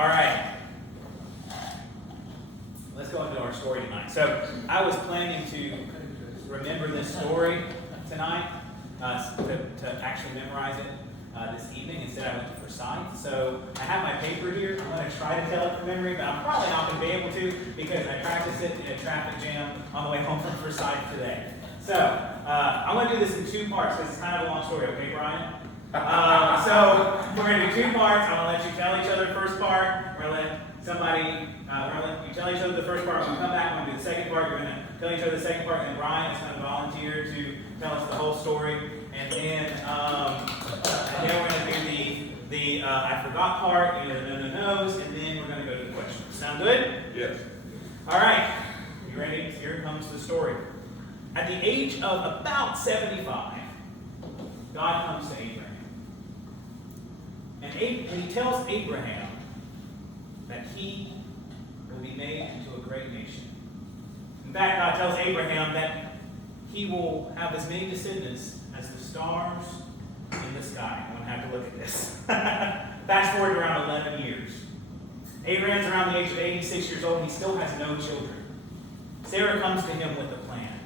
All right. Let's go into our story tonight. So I was planning to remember this story tonight, to actually memorize it this evening. Instead, I went to Forsyth. So I have my paper here. I'm going to try to tell it from memory, but I'm probably not going to be able to because I practiced it in a traffic jam on the way home from Forsyth today. So I'm going to do this in two parts because it's kind of a long story. Okay, Brian? So we're going to do two parts. I'm going to let you tell each other the first part. We're going to let we're going to let you tell each other the first part. When we come back, we're going to do the second part. You're going to tell each other the second part. And Brian is going to volunteer to tell us the whole story. And then we're going to do the I forgot part, the no-no-nos, and then we're going to go to the questions. Sound good? Yes. All right. You ready? Here comes the story. At the age of about 75, God comes to Abraham. And he tells Abraham that he will be made into a great nation. In fact, God tells Abraham that he will have as many descendants as the stars in the sky. I'm going to have to look at this. Fast forward to around 11 years. Abraham's around the age of 86 years old and he still has no children. Sarah comes to him with a plan.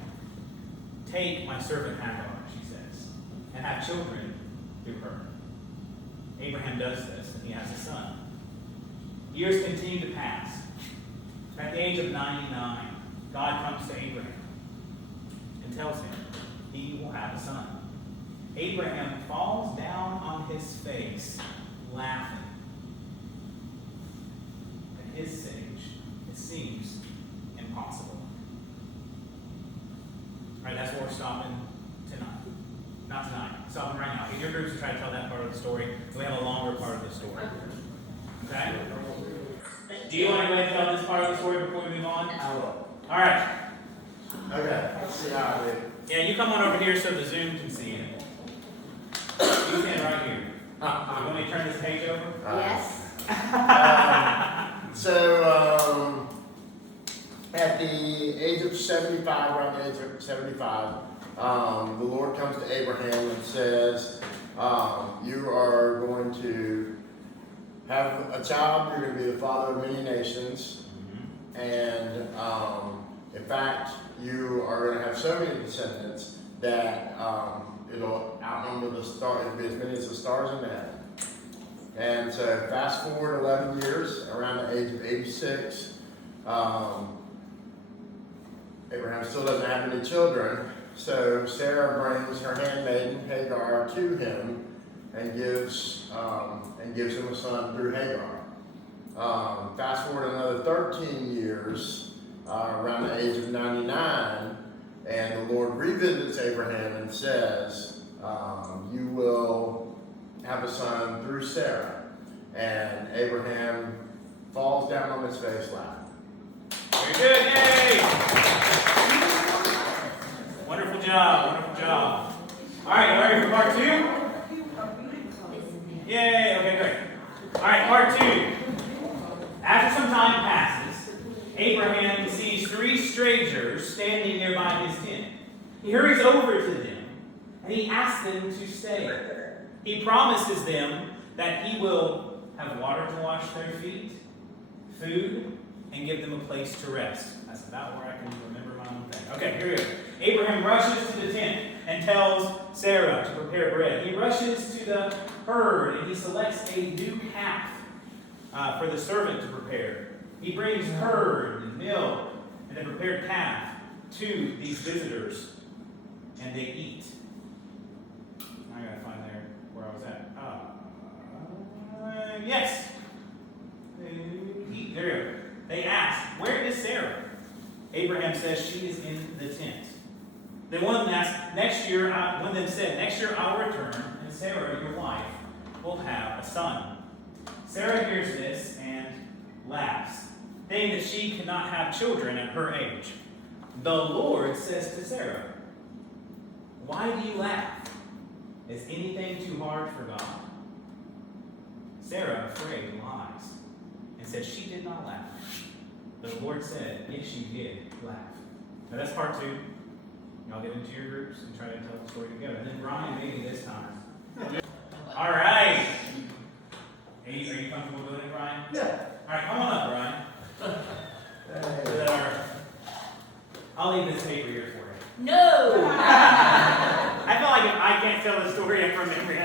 Take my servant Hagar, she says, and have children through her. Abraham does this, and he has a son. Years continue to pass. At the age of 99, God comes to Abraham and tells him he will have a son. Abraham falls down on his face, laughing. At his age, it seems impossible. All right, that's where we're stopping tonight. Not tonight. Stopping right now. In your groups, try to tell that part of the story. We have a longer part of the story. Okay? Do you want to go ahead and tell this part of the story before we move on? I will. All right. Okay, let's see how I do. Yeah, you come on over here so the Zoom can see it. You stand right here. You want me to turn this page over? Yes. At the age of 75, around the age of 75, the Lord comes to Abraham and says, you are going to have a child, you're going to be the father of many nations, and in fact, you are going to have so many descendants that it'll outnumber the stars, it'll be as many as the stars in heaven. And so fast forward 11 years, around the age of 86, Abraham still doesn't have any children, so Sarah brings her handmaiden Hagar to him and gives him a son through Hagar. Fast forward another 13 years, around the age of 99, and the Lord revisits Abraham and says, you will have a son through Sarah. And Abraham falls down on his face laughing. Very good. Yay! Wonderful job. Wonderful job. All right, you ready for part two? Yay. Okay, great. All right, part two. After some time passes, Abraham sees three strangers standing nearby his tent. He hurries over to them, and he asks them to stay. He promises them that he will have water to wash their feet, food, and give them a place to rest. That's about where I can remember my own thing. Okay, here we go. Abraham rushes to the tent and tells Sarah to prepare bread. He rushes to the herd and he selects a new calf for the servant to prepare. He brings curd and milk and the prepared calf to these visitors, and they eat. I gotta find there where I was at. Yes. Eat. There you go. They ask, "Where is Sarah?" Abraham says, "She is in the tent." Then one of them asked, one of them said, "Next year I'll return, and Sarah, your wife, will have a son." Sarah hears this and laughs, thinking that she cannot have children at her age. The Lord says to Sarah, "Why do you laugh? Is anything too hard for God?" Sarah, afraid, lies and said she did not laugh. But the Lord said, "Yes, you did laugh." Now that's part two. Y'all get into your groups and try to tell the story together. And then Brian, maybe this time. All right. Are you comfortable doing it, Brian? Yeah. tell the story from memory.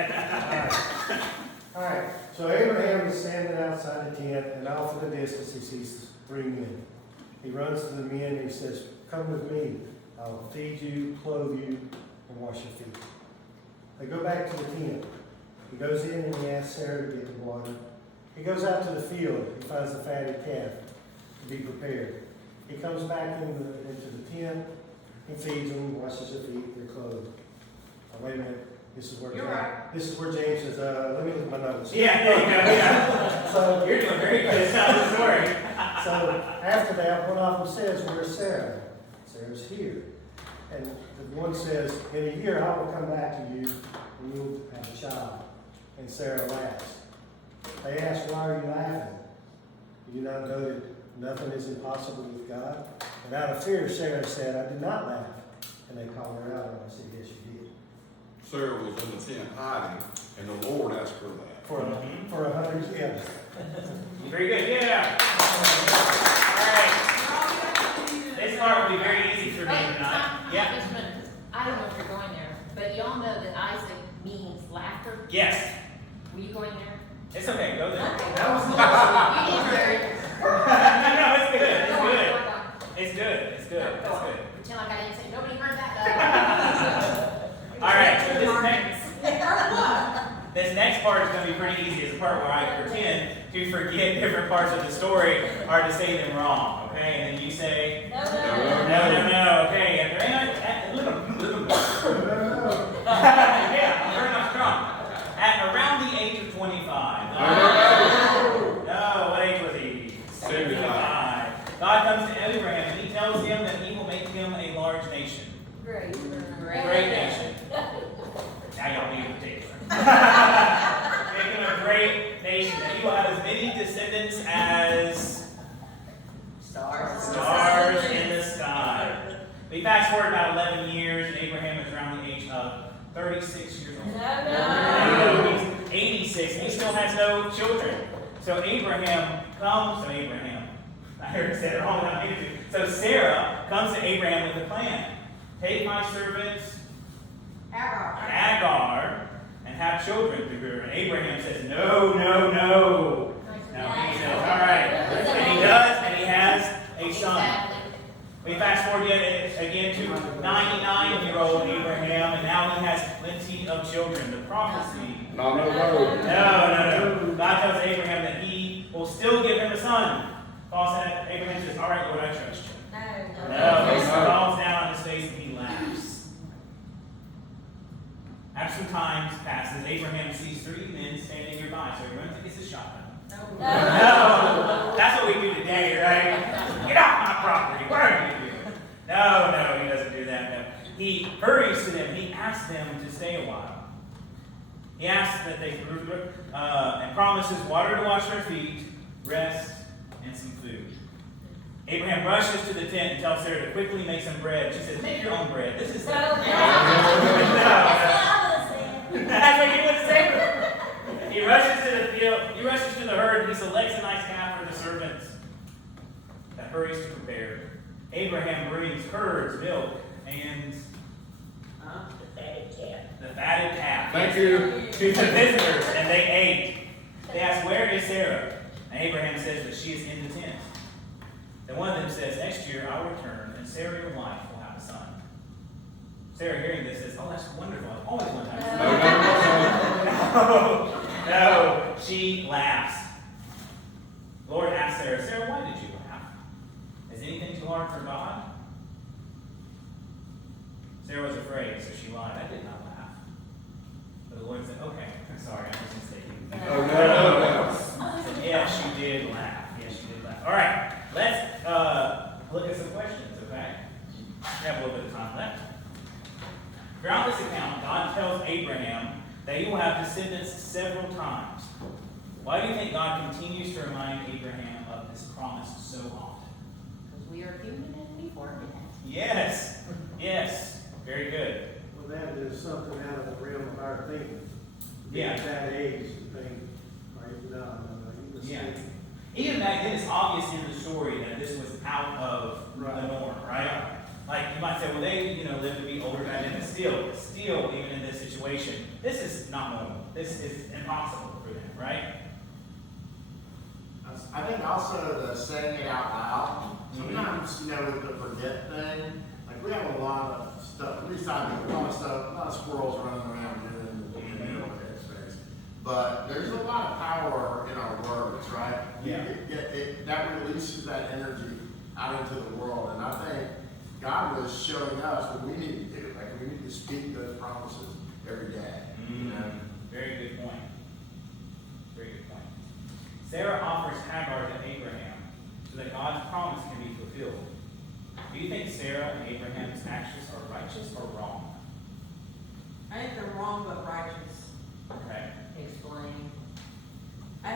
All right. So Abraham is standing outside the tent, and off in the distance he sees 3 men. He runs to the men and he says, "Come with me. I'll feed you, clothe you, and wash your feet." They go back to the tent. He goes in and he asks Sarah to get the water. He goes out to the field. He finds the fatted calf to be prepared. He comes back into the tent. He feeds them, washes their feet, they're clothed. Wait a minute. This is where James says, "Let me look at my notes." Yeah, there you go. Yeah. So You're doing very good. It's not the story. So after that, one of them says, "Where's Sarah?" Sarah's here. And the one says, "In a year I will come back to you and you'll have a child." And Sarah laughs. They ask, "Why are you laughing? Do you not know that nothing is impossible with God?" And out of fear, Sarah said, "I did not laugh." And they called her out, and I said, "Yes, you did." Sarah was in the tent hiding, and the Lord asked her that. For 100 years. Very good. Yeah. All right. This part will be very easy for me tonight. Yeah. Just a minute. I don't know if you're going there, but y'all know that Isaac means laughter. Yes. Were you going there? It's okay. Go there. That was You didn't hear it. No, it's good. It's Go on, good. go on. It's good. It's good. Go That's on. good. Pretend like I didn't say, nobody heard that. All right. So this next part is going to be pretty easy. It's the part where I pretend to forget different parts of the story or to say them wrong. Okay, and then you say No. no. Okay. Yeah, I'm very much strong. At around the age of 25. No, what age was he? 75. God comes to Abraham and he tells him that he will make him a large nation. Great. Great nation. Now y'all need a particular. Make him a great nation. That he will have as many descendants as stars in the sky. We fast forward about 11 years, and Abraham is around the age of 36 years old. No. He's 86, and he still has no children. So Abraham comes to Abraham. I heard it said it wrong. I needed to. So Sarah comes to Abraham with a plan. Take my servant Hagar and have children through her. And Abraham says, no. No, he says, all right. And he does, and he has a son. Exactly. We fast forward yet again to 99-year-old Abraham, and now he has plenty of children. The prophecy. No. No. God tells Abraham that he will still give him a son. Paul said, Abraham says, all right, Lord, I trust you. No. He falls down on his face and he laughs. After some time passes, Abraham sees 3 men standing nearby, so he runs and gets his shotgun. No. That's what we do today, right? Get off my property. What are you doing? No, he doesn't do that. No. He hurries to them. He asks them to stay a while. He asks that they and promises water to wash their feet, rest, and some food. Abraham rushes to the tent and tells Sarah to quickly make some bread. She says, make your own bread. This is No. That's what you would say. He rushes to the field, he rushes to the herd, and he selects a nice calf for the servants that hurries to prepare. Abraham brings curds, milk, and the fatted calf. Thank you. To the visitors, and they ate. They asked, where is Sarah? And Abraham says that she is in the tent. Then one of them says, next year I'll return, and Sarah, your wife, will have a son. Sarah, hearing this, says, oh, that's wonderful. I've always wanted to have a son. No, she laughs. The Lord asked Sarah, Sarah, why did you laugh? Is anything too hard for God? Sarah was afraid, so she lied. I did not laugh. But the Lord said, okay, I'm sorry, I was mistaken. No. Said, yes, you did laugh. Yes, you did laugh. All right, let's look at some questions, okay? We have a little bit of time left. Throughout this account, God tells Abraham that he will have descendants several times. Why do you think God continues to remind Abraham of this promise so often? Because we are human and we forget. Yes. Very good. Well, that is something out of the realm of our thinking. Yeah. At that age, you think, right? No. Yeah. Even back then, it's obvious in the story that this was out of the norm, right? Like, you might say, well, they, live to be older than but still, even in this situation, this is not normal. This is impossible for them, right? I think also the saying it out loud. Sometimes, with the forget thing, like we have a lot of stuff, at least I do, a lot of squirrels running around doing the middle space. But there's a lot of power in our words, right? Yeah. That releases that energy out into the world. And I think God was showing us what we need to do. Like we need to speak those promises every day. Very good point. Very good point. Sarah offers Hagar to Abraham so that God's promise can be fulfilled. Do you think Sarah and Abraham's actions are righteous or wrong? I think they're wrong but righteous. Okay. Explain. I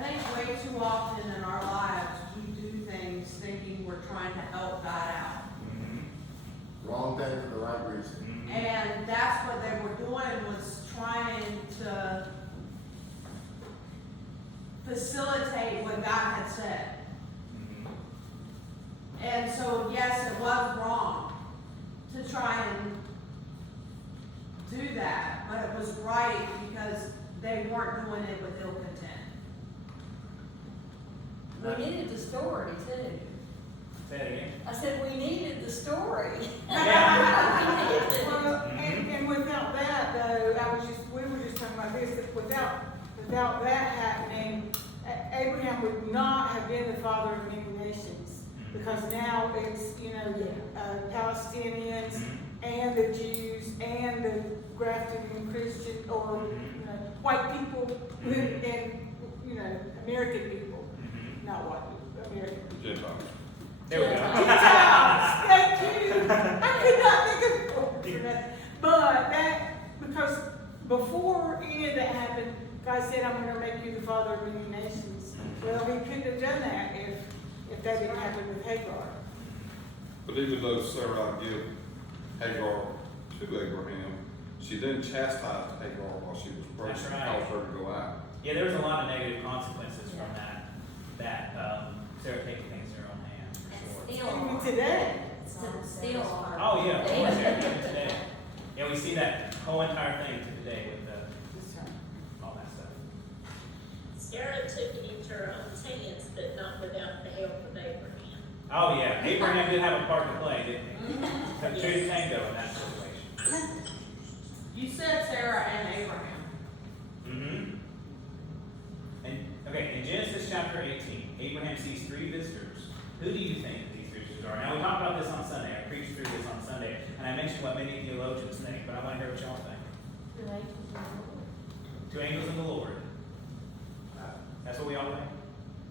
think way too often in our lives we do things thinking we're trying to help God out. Wrong thing for the right reason. And that's what they were doing, was trying to facilitate what God had said. And so, yes, it was wrong to try and do that, but it was right because they weren't doing it with ill content. We needed the story too. Say it again. I said we needed the story. Well, and without that though, we were just talking about this, that without that happening, Abraham would not have been the father of many nations. Because now it's, Palestinians and the Jews and the grafted in Christian or, white people and, American people. Not white people, American people. Gentiles. There we go. Gentiles, thank you. I could not think of words for that. But because before any of that happened, God said, I'm going to make you the father of many nations. Well, he couldn't have done that if that didn't happen with Hagar. But even though Sarah gave Hagar to Abraham, she didn't chastise Hagar while she was pregnant and That's right. cause her to go out. Yeah, there was a lot of negative consequences from that Sarah taking things in her own hands, for sure. Even today. Still. Oh, yeah, of course, yeah, today. Yeah, we see that whole entire thing to today with all that stuff. Sarah took it into her own hands, but not without the help of Abraham. Oh, yeah, Abraham did have a part to play, didn't he? Took two to tango in that situation. You said Sarah and Abraham. And, okay, in Genesis chapter 18, Abraham sees three visitors. Who do you think these visitors are? Now, we talked about this on Sunday. I preached through this on Sunday, and I mentioned what many theologians think, but I want to hear what y'all think. Two angels of the Lord. That's what we all think.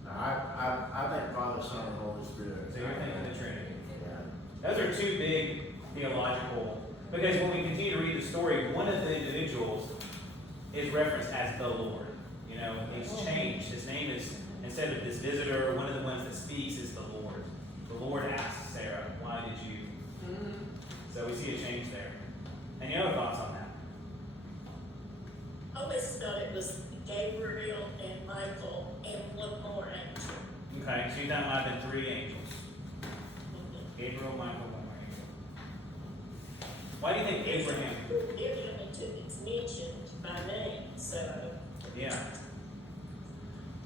I think Father, Son, and Holy Spirit. So you're thinking the Trinity. Yeah. Those are two big theological, because when we continue to read the story, one of the individuals is referenced as the Lord. He's changed. His name is, instead of this visitor, one of the ones that speaks is the Lord. The Lord asks Sarah, why did you? So we see a change there. Any other thoughts on that? I always thought it was Gabriel and Michael and one more angel. Okay, so you thought it might have been three angels. Gabriel, Michael, one more angel. Why do you think Abraham? Every only two is mentioned by name, so. Yeah.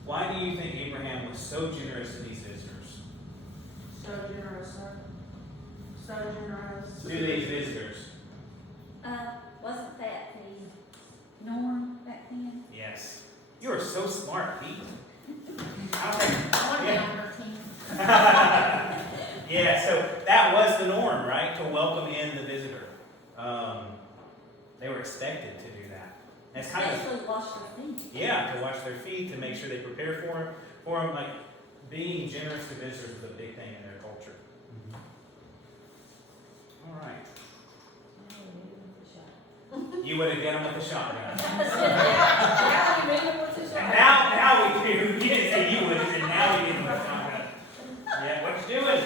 Why do you think Abraham was so generous to these visitors? So generous, sir. So generous. To these visitors. Wasn't that the norm back then? Yes. You are so smart, Pete. I want to be on her team. Yeah, so that was the norm, right? To welcome in the visitor. They were expected to do that. And it's kind of, Especially wash their feet. yeah, to wash their feet, to make sure they prepare for them. Like, being generous to visitors was a big thing in their culture. All right. You would have got them with a shotgun. Now we meet them with the shotgun. Now we do. You didn't say you would, you said now we get them with a shotgun. Yeah, what you doing?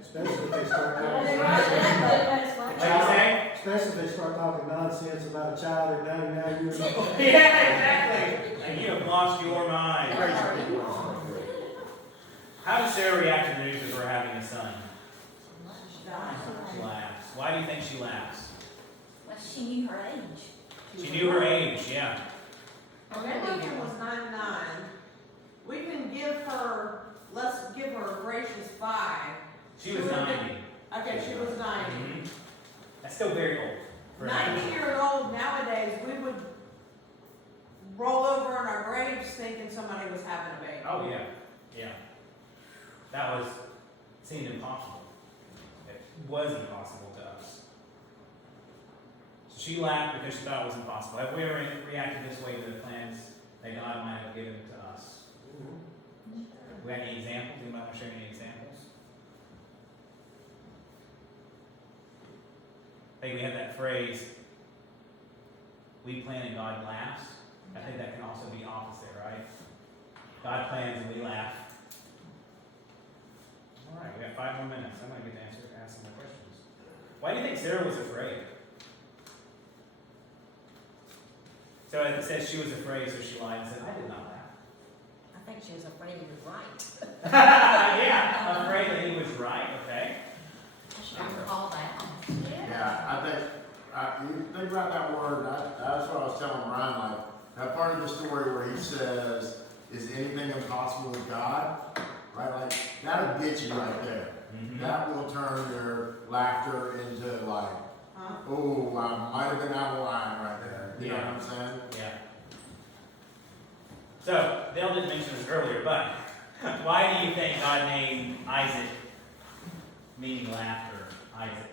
Especially if they start Well, talking they write nonsense. that, What you say? Especially if they start talking nonsense about a child at 99 years old. Yeah, exactly. And you have lost your mind. Crazy people. How does Sarah react to the news of her having a son? Died. She laughs. Why do you think she laughs? Well, she knew her age. She knew her age, yeah. Rebecca was 99. We can give her, let's give her a gracious 5. She was 90. Okay, she was 90. Mhm. That's still very old. for a 90-year-old nowadays, we would roll over in our graves thinking somebody was having a baby. Oh, yeah, yeah. That seemed impossible. It was impossible to us. So she laughed because she thought it was impossible. Have we ever reacted this way to the plans that God might have given to us? We have any examples? Anybody want to share any examples? I think we have that phrase, we plan and God laughs. I think that can also be opposite, right? God plans and we laugh. All right, we got 5 more minutes. I'm going to get to ask some more questions. Why do you think Sarah was afraid? So it says she was afraid, so she lied and said, I did not laugh. I think she was afraid he was right. Yeah, afraid that he was right, okay. I should recall that. Yeah, I think, you think about that word, that's what I was telling Ryan, like, that part of the story where he says, is anything impossible with God? Right, like, that'll get you right there. Mm-hmm. That will turn your laughter into like, Huh? oh, I might have been out of line right there. You know what I'm saying? Yeah. So, Dale didn't mention this earlier, but why do you think God named Isaac, meaning laughter, Isaac?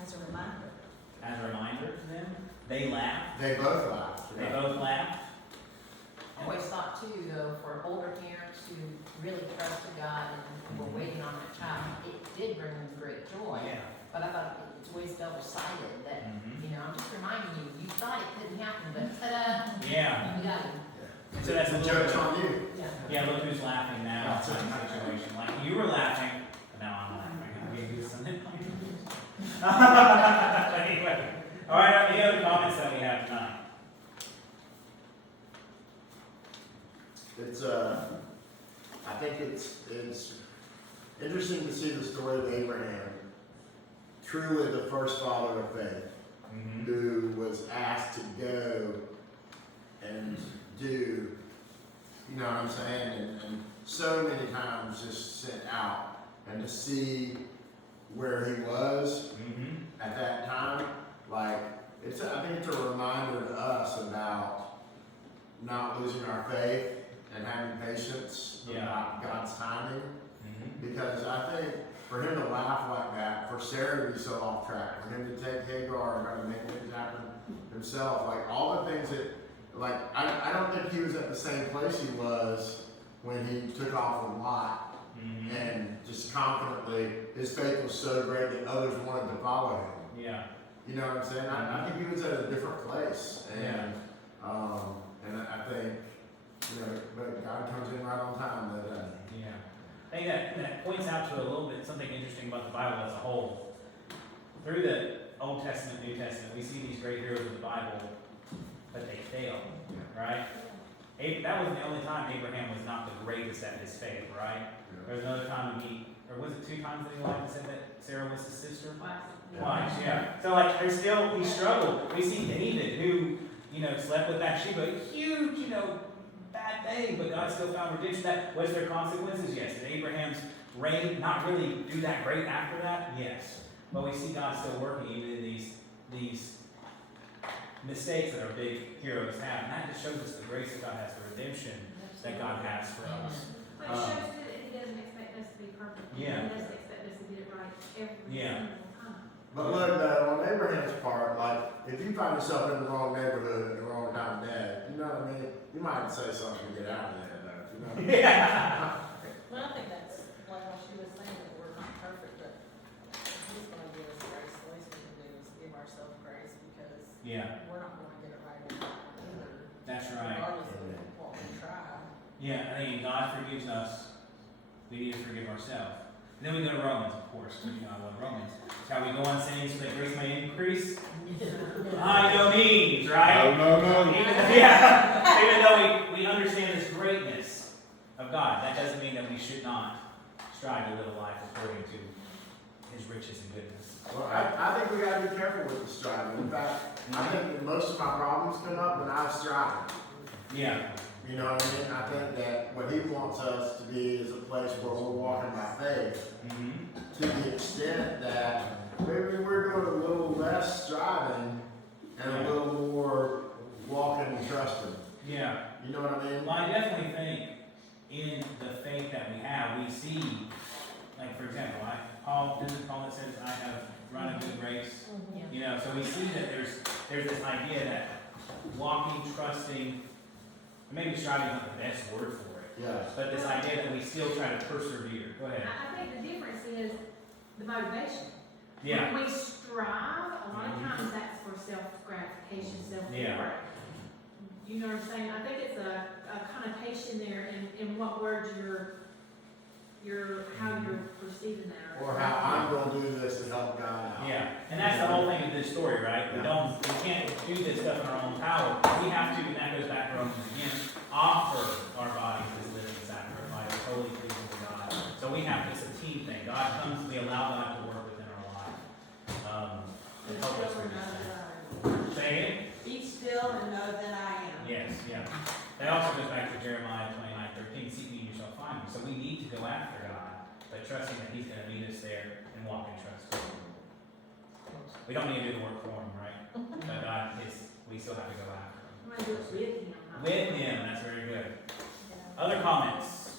As a reminder. As a reminder to them? They laughed. They both laughed. They both laughed. I always thought too, though, for older parents who really trusted God and were waiting on that child, it did bring them great joy. Yeah. But I thought it's always double-sided that, Mhm. you know, I'm just reminding you, you thought it couldn't happen, but ta-da, Yeah. you got it. So that's a The little joke's bit. on you. Yeah. Yeah, look who's laughing now. That's Kind it. of situation. Like you were laughing, but now I'm laughing. I'm gonna do something. Anyway. All right. Any other comments that we have tonight? It's I think it's interesting to see the story of Abraham, truly the first father of faith, Mm-hmm. who was asked to go and do, you know what I'm saying, and so many times just sent out, and to see where he was Mm-hmm. at that time, like, I think it's a reminder to us about not losing our faith and having patience Yeah. about God's timing. Mm-hmm. Because I think for him to laugh like that, for Sarah to be so off track, for him to take Hagar and try to make things happen himself, like all the things that, like, I don't think he was at the same place he was when he took off with Lot. Mm-hmm. And just confidently, his faith was so great that others wanted to follow him. Yeah. You know what I'm saying? I think he was at a different place. And I think, you know, but God comes in right on time, doesn't he? Yeah. I think that points out to a little bit something interesting about the Bible as a whole. Through the Old Testament, New Testament, we see these great heroes of the Bible, but they fail, right? That was the only time Abraham was not the greatest at his faith, right? There was another time when or was it 2 times that he lied and said that Sarah was his sister? Twice, yeah. So like, he struggled. We see David who, slept with Bathsheba, huge, bad thing, but God still found redemption. That was there consequences? Yes. Did Abraham's reign not really do that great after that? Yes. But we see God still working even in these mistakes that our big heroes have. And that just shows us the grace that God has, the redemption that God has for us. But it shows that He doesn't expect us to be perfect. Yeah. He doesn't expect us to get it right every Yeah. single time. But look, on Abraham's part, like, if you find yourself in the wrong neighborhood at the wrong time of day, you know what I mean? You might have to say something to get out of there, though. You know what I mean? Yeah. Well, I think that's like what she was saying, that we're not perfect, but He's gonna give us grace. The least we can do is give ourselves grace, because Yeah. we're not gonna get it right either, That's right. regardless of what we try. Yeah, I think God forgives us, we need to forgive ourselves. And then we go to Romans, of course. I love Romans. It's how we go on saying so that grace may increase. By no means, right? No. Even though we understand this greatness of of God. That doesn't mean that we should not strive to live a life according to His riches and goodness. Well, I think we gotta be careful with the striving. In fact, I think that most of my problems come up when I was striving. Yeah. You know what I mean? I think that what He wants us to be is a place where we're walking by faith Mm-hmm. to the extent that maybe we're doing a little less striving and a little more walking and trusting. Yeah. You know what I mean? Well, I definitely think in the faith that we have, we see, like for example, Paul, isn't Paul that says, I have run a good race? Yeah. You know, so we see that there's this idea that walking, trusting, maybe striving is not the best word for it, Yes. but this idea that we still try to persevere. Go ahead. I think the difference is the motivation. Yeah. When we strive, a lot of times that's for self-gratification, self-reward. Yeah. You know what I'm saying? I think it's a connotation there in what words how you're perceiving that. Or how I'm gonna do this to help God out. Yeah, and that's the whole thing of this story, right? We can't do this stuff in our own power. We have to, and that goes back to Romans again, offer our bodies as living sacrifice, holy pleasing to God. So we have this a team thing. God comes, we allow God to work within our life. To help us through this thing. Say it again? Be still and know that I am. Yes, yeah. That also goes back to Jeremiah 29:13. Seek me and you shall find me. So we need to go after God, but trusting that He's going to meet us there and walk in trust. We don't need to do the work for Him, right? But God we still have to go after Him. I'm gonna do it with him. not With Him, that's very good. Other comments?